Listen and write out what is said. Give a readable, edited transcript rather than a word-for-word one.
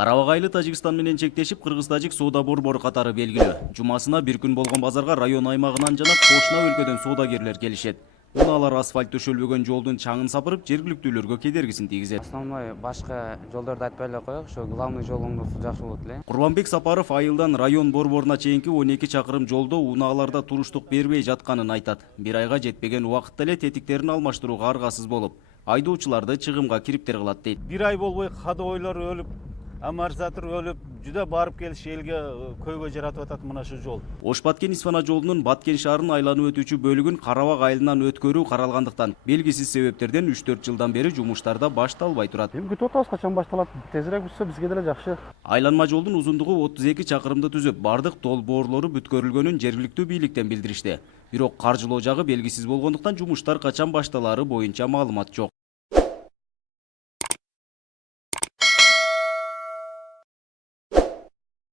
Карабак айылы Тажикстан менен чектешип, Кыргыз-Тажик соода борбору катары белгилүү. Жумасына бир күн болгон базарга район аймагынан жана кошуна өлкөдөн соодагерлер келишет. Унаалар асфальт төшөлбөгөн жолдун чаңын сапырып, жергиликтүүлөргө кедергисин тийгизет. Основной башка жолдорду айтпай эле коелук, ошо главный жолуңуз жакшы болот эле. Курбанбек Сапаров айылдан район борборуна чейинки 12 чакырым жолдо унааларда туруштук бербей жатканын айтат. Бир айга жетпеген убакытта эле тетиктерин алмаштырууга аргасыз болуп, айдоочуларды чыгымга кириптер кылат дейт. Бир ай болбой кадойлор өлүп, амарзатыр өлүп, жүдө барып келиш элге көйгөй жаратып атат мына ушул жол. Ош-Баткен Исфана жолунун Баткен шаарын айланып өтүүчү бөлүгүн Карабак айылынан өткөрүү каралгандыктан белгисиз себептерден 3-4 жылдан бери жумуштарда башталбай турат. Эми күтүп атабыз качан башталат. Тезирээк бүтсө бизге деле жакшы. Айланма жолдун узундугу 32 чакырымды түзүп, бардык тол боорлору бүткөрүлгөнүн жергиликтүү бийликтен билдиришти. Бирок каржылоо жагы белгисиз болгондуктан жумуштар качан башталары боюнча маалымат жок.